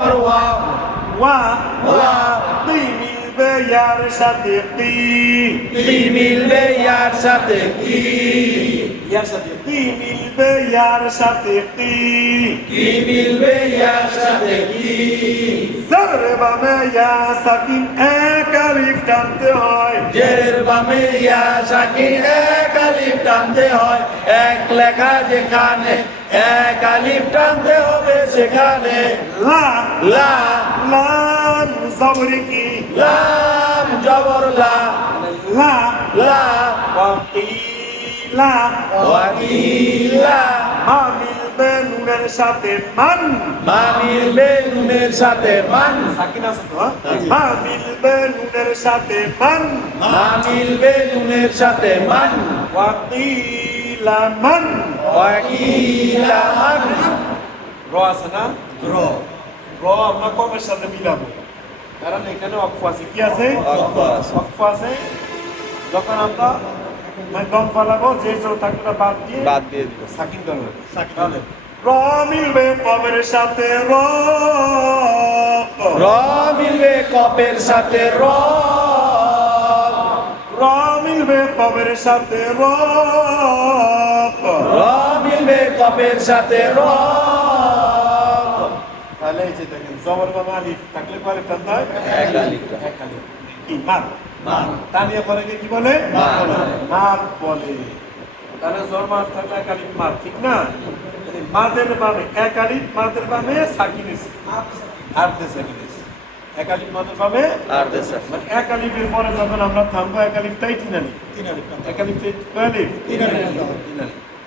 ওয়া ওয়া ওয়া তুই মিলবে ইয়ার সাথে কি মিলবে ইয়ার সাথে কি ইয়ার সাথে তুই মিলবে ইয়ার সাথে কি মিলবে ইয়ার সাথে কি জের বামে ইয়া সাকিন এক আলিফ টানতে হয় জের বামে ইয়া সাকিন এক আলিফ টানতে হয় এক লেখা যেখানে এক আলিফ টানতে হবে সেখানে লা লা লাম জবর কি লাম জবর লা লা লা ওয়াকিলা ওয়াকিলা মা মিলবে নুনের সাথে মান মা মিলবে নুনের সাথে মান সাকিন আছে তো মা মিলবে নুনের সাথে মান মা মিলবে নুনের সাথে মান ওয়াকিলা মান ওয়াকিলা মান র আছে না র র আমরা কবের সাথে মিলাবো কারণ এখানে অক্ফ আছে কি আছে অক্ফ আছে যখন আমরা দম ফালাবো যে জোর থাকলে বাদ দিয়ে দিব সাকিন করবে সাকিন র মিলবে কবের সাথে র র মিলবে কপের সাথে র র মিলবে কবের সাথে র র মিলবে কপের সাথে র তাহলে এই যে দেখেন জবর বাবা আলিফ থাকলে কয় টানতে হয় এক আলিফ এক আলিফ কি মার মান তানিয়া পরে কি বলে মার মার বলে তাহলে জোর মার থাকলে এক আলিফ মার ঠিক না মাদের বামে এক আলিফ মাদের বামে সাকিনিস আর দে সাকিনিস এক আলিফ মাদের বামে আর দেশে মানে এক আলিফের পরে যখন আমরা থামবো এক আলিফটাই তিন আলিফ এক আলিফটাই কয় আলিফ তিন আলিফ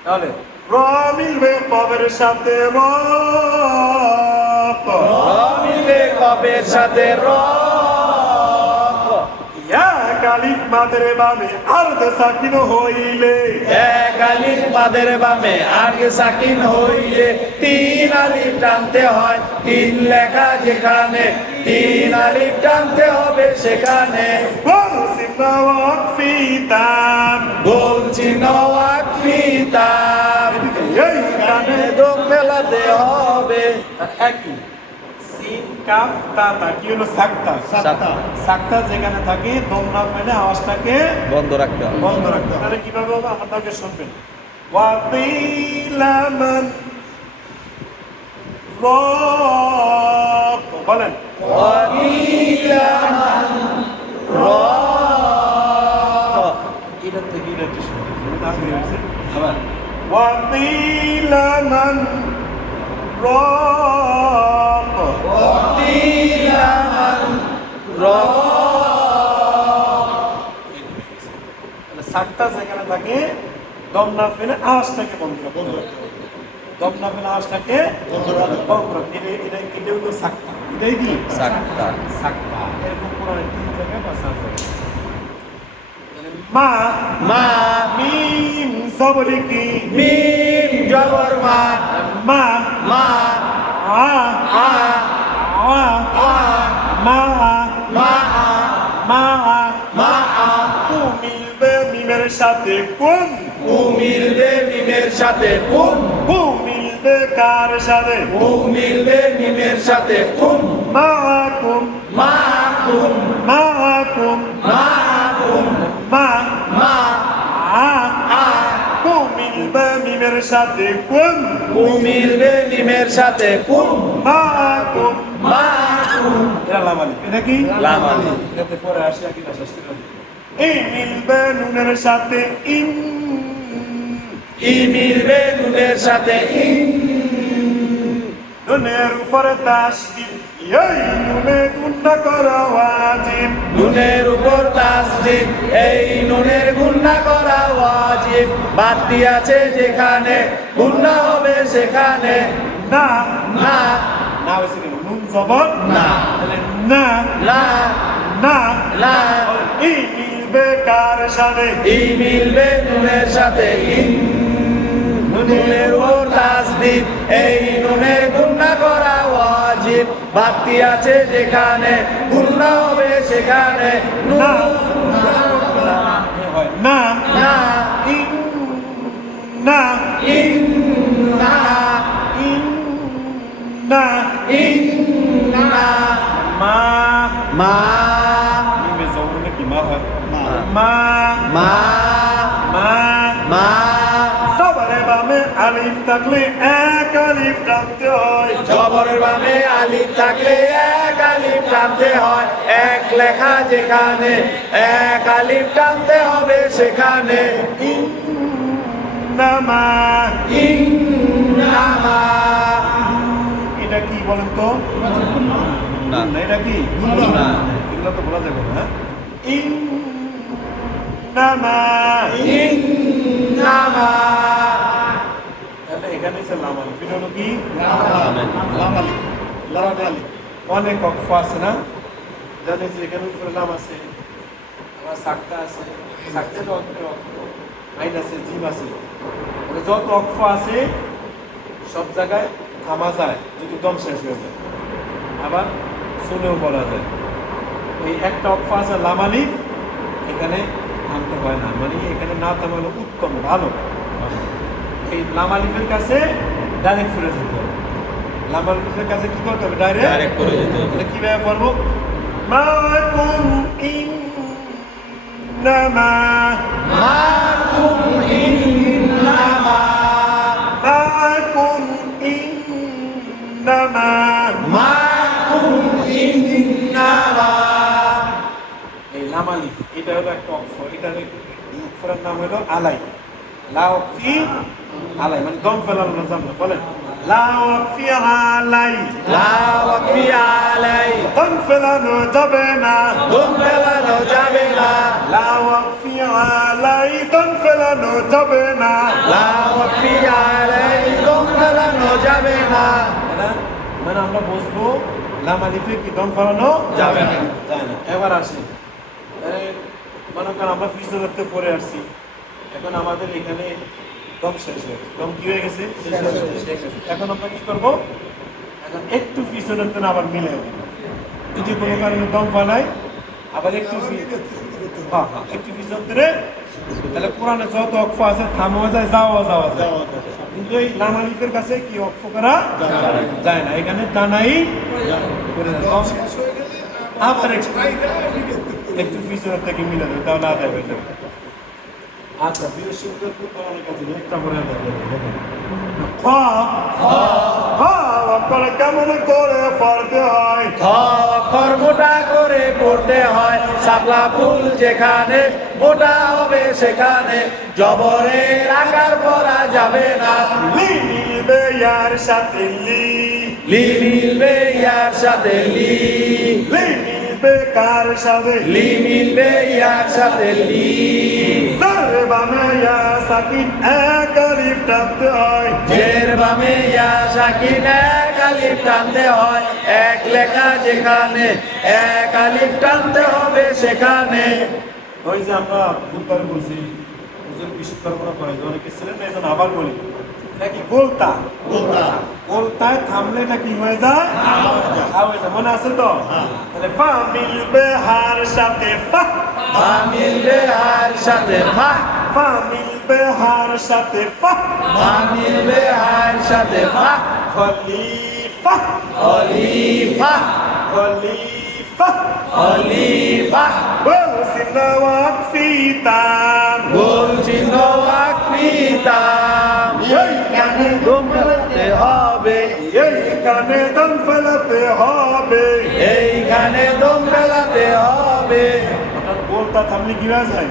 তাহলে র মিলবে কবের সাথে র র মিলবে কপের সাথে র এক আলিফ মাদের বামে আর দে সাকিন হইলে এক আলিফ মাদের বামে আগে সাকিন হইলে তিন আলিফ টানতে হয় তিন লেখা যেখানে তিন আলিফ টানতে হবে সেখানে বলছি না ওয়াকফিতাম গোল চিহ্ন ওয়াকফিতাম এই গানে দম ফেলাতে হবে একই সিন কাফ তা তা কি হলো সাক্তা সাক্তা যেখানে থাকে দম না ফেলে আওয়াজটাকে বন্ধ রাখতে হবে বন্ধ রাখতে হবে। তাহলে কিভাবে হবে আমাদেরকে শুনবেন ওয়াকিলামান রব বলেন ওয়াকিলামান এটা থেকে এটা একটু শুনবেন আগে হয়েছে আবার ওয়াকিলামান রব ওয়াকিলামান সাক্তা যেখানে থাকে দম না ফেলে আওয়াজটাকে বন্ধ রাখতে হবে। দম না ফেলে আওয়াজটাকে বন্ধ রাখতে হবে। এটা হলো সাক্তা এটাই কি সাক্তা সাক্তা এরকম কোরআনে 3 জায়গায় বা 4 জায়গায় মা মা মিম জবরি কি মিম জবর মা মা মা আ আ আ আ মা মা মা মা তু মিলবে মিমের সাথে কোন উ মিলবে মিমের সাথে কুম বু মিলবে কার সাথে উ মিলবে মিমের সাথে কুম মাকুম মা কুম মাকুম মা কুম মা মা আ আ তু মিলবে মিমের সাথে কোন উ মিলবে মিমের সাথে কুম মাকুম মা কুম এটা লামালি এটা কি লামালি। এটাতে পরে আসি আগে না শেষ করে দিই। এই মিলবে নুনের সাথে ইন ই মিলবে নুনের সাথে ইন নুনের উপরে তাসদিদ এই নুনে গুন্না করা ওয়াজিব নুনের উপর তাসদিদ এই নুনের গুণা করা ওয়াজিব বাড়তি আছে যেখানে গুণা হবে সেখানে না না না হয়েছে কেন নুন জবর না তাহলে না না না না এই মিলবে কার সাথে ই মিলবে নুনের সাথে ইন নুনের উপর তাসদিদ এই নুনের গুণা করা ওয়াজিব বাড়তি আছে যেখানে গুণা হবে সেখানে না নুন না না ইন না ইন না ইন না ইন মা মিমে জবর কি মা হয় মা। মা মা মা মা জবরে বামে আলিফ থাকলে এক আলিফ টানতে হয় জবরের বামে আলিফ থাকলে এক আলিফ টানতে হয় এক লেখা যেখানে এক আলিফ টানতে হবে সেখানে নামা ইন্নামা এটা কি বলেন তো না এটা কি না। এগুলো তো বলা যাবে না নামা ইন্নামা তাহলে এখানে সে লামাল এটা হলো কি লামালি লামালি অনেক অক্ষ আছে না জানে যে এখানে উপরে লাম আছে আবার সাক্তা আছে সাক্তের অক্ষ আইন আছে জিম আছে মানে যত অক্ষ আছে সব জায়গায় থামা যায় যদি দম শেষ হয়ে যায় আবার শুনেও বলা যায় এই একটা অক্ষ আছে লামালি এখানে থামতে হয় না মানে এখানে না থামানো উত্তম ভালো এই লামালিফের কাছে ডাইরেক্ট ফিরে যেতে হবে লামালিফের কাছে কি করতে হবে ডাইরেক্ট করে যেতে হবে। এটা কিভাবে করবো মাকুম ইন্নামা মাকুম ইন্নামা মাকুম ইন্নামা মাকুম ইন্নামা এই লামালিফ এটা হলো একটা অক্ষর এটার অক্ষরের নাম হলো আলাই লা অক্ষি আলাই মানে দম ফেলানো না জানলে বলেন লা অক্ষি আলাই লা ওয়াকফি আলাই দম ফেলানো যাবে না দম ফেলানো যাবে না লা অক্ষি আলাই দম ফেলানো যাবে না লা ওয়াকফি আলাই দম ফেলানো যাবে না মানে আমরা বসবো লামালিফে কি দম ফেলানো যাবে না। যায় না এবার আসি মনে করেন আমরা ফিজিওথেরাপিতে পড়ে আসছি এখন আমাদের এখানে দম শেষ হয়ে গেছে। দম কি হয়ে গেছে শেষ হয়ে গেছে। এখন আমরা কি করবো এখন একটু ফিজিওথেরাপিতে আবার মিলে হবে যদি কোনো কারণে দম ফালাই আবার একটু হ্যাঁ হ্যাঁ একটু ফিজিওথেরাপিতে তাহলে কোরআনে যত অক্ষ আছে থামাও যায় যাওয়া যায় কিন্তু এই লামালিফের কাছে কি অক্ষ করা যায় না এখানে টানাই করে দেয়। দম আবার একটু পিছনের থেকে মিলে দেবে তাহলে আদায় হয়ে যাবে আচ্ছা বৃহস্পতির কোরআনের কাছে একটা করে আদায় করবে দেখেন আপনারা কেমন করে পড়তে হয় খ অক্ষর মোটা করে পড়তে হয় শাপলা ফুল যেখানে মোটা হবে সেখানে জবরের আকার পড়া যাবে না লি মিলবে ইয়ার সাথে লি লি মিলবে ইয়ার সাথে লি লি মিলবে কার সাথে লি মিলবে ইয়ার সাথে লি সারে বামে ইয়া সাকিন এক আলিফ টানতে হয় জের বামে ইয়া সাকিন এক আলিফ টানতে হয় এক লেখা যেখানে এক আলিফ টানতে হবে সেখানে ওই যে আমরা বুধবার বলছি হুজুর বিশ্বকর্মা পড়াই অনেকে ছিলেন না এখন আবার বলি নাকি গোলতা গোলতায় থামলে নাকি হয়ে যায় হয়ে যায় মনে আছে তো তাহলে ফা মিলবে হার সাথে ফা ফা মিলবে হার সাথে ফা ফা মিলবে হার সাথে ফা ফা মিলবে হার সাথে ফা খলিফা খলিফা খলিফা খলিফা বলছিনা ওয়াকফিতাম গোল চিহ্ন আকৃতাম এইখানে দম ফেলাতে হবে এইখানে দম ফেলাতে হবে এইখানে দম ফেলাতে হবে গোলটা থামলে কি হয়ে যায়